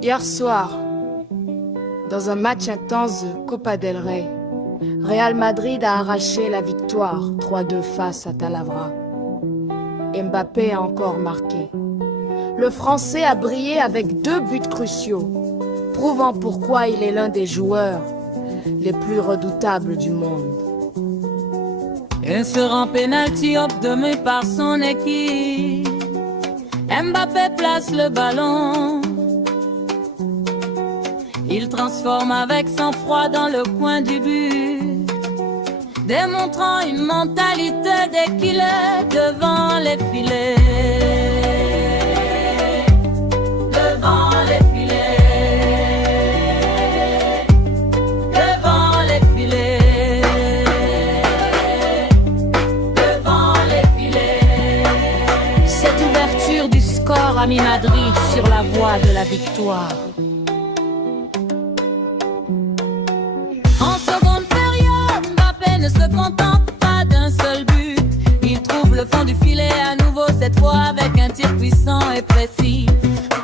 Hier soir, dans un match intense de Copa del Rey, Real Madrid a arraché la victoire 3-2 face à Talavera. Mbappé a encore marqué. Le Français a brillé avec 2 buts cruciaux, prouvant pourquoi il est l'un des joueurs les plus redoutables du monde. Et sur un penalty obtenu par son équipe, Mbappé place le ballon. Il transforme avec sang-froid dans le coin du but, démontrant une mentalité dès qu'il est devant les filets. Devant les filets. Devant les filets. Devant les filets. Cette ouverture du score a mis Madrid sur la voie de la victoire. Ne se contente pas d'un seul but. Il trouve le fond du filet à nouveau, cette fois avec un tir puissant et précis,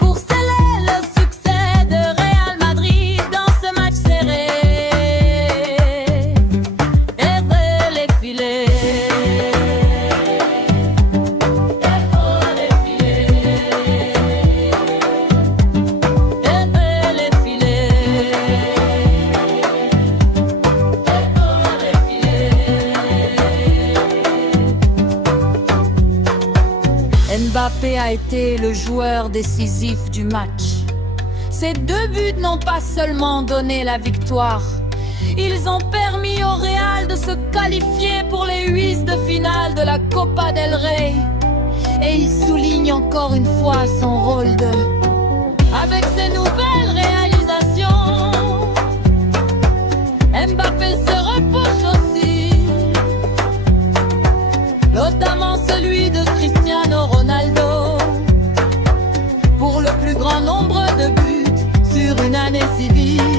pour sceller le succès de Real Madrid dans ce match serré. Errer les filets. Errer les filets. Errer les filets. Mbappé a été le joueur décisif du match. Ces 2 buts n'ont pas seulement donné la victoire, ils ont permis au Real de se qualifier pour les 8 de finale de la Copa del Rey. Et il souligne encore une fois son rôle de... Avec ses nouvelles réalisations, Mbappé se reproche aussi, notamment celui de Cristiano Ronaldo, pour le plus grand nombre de buts sur une année civile.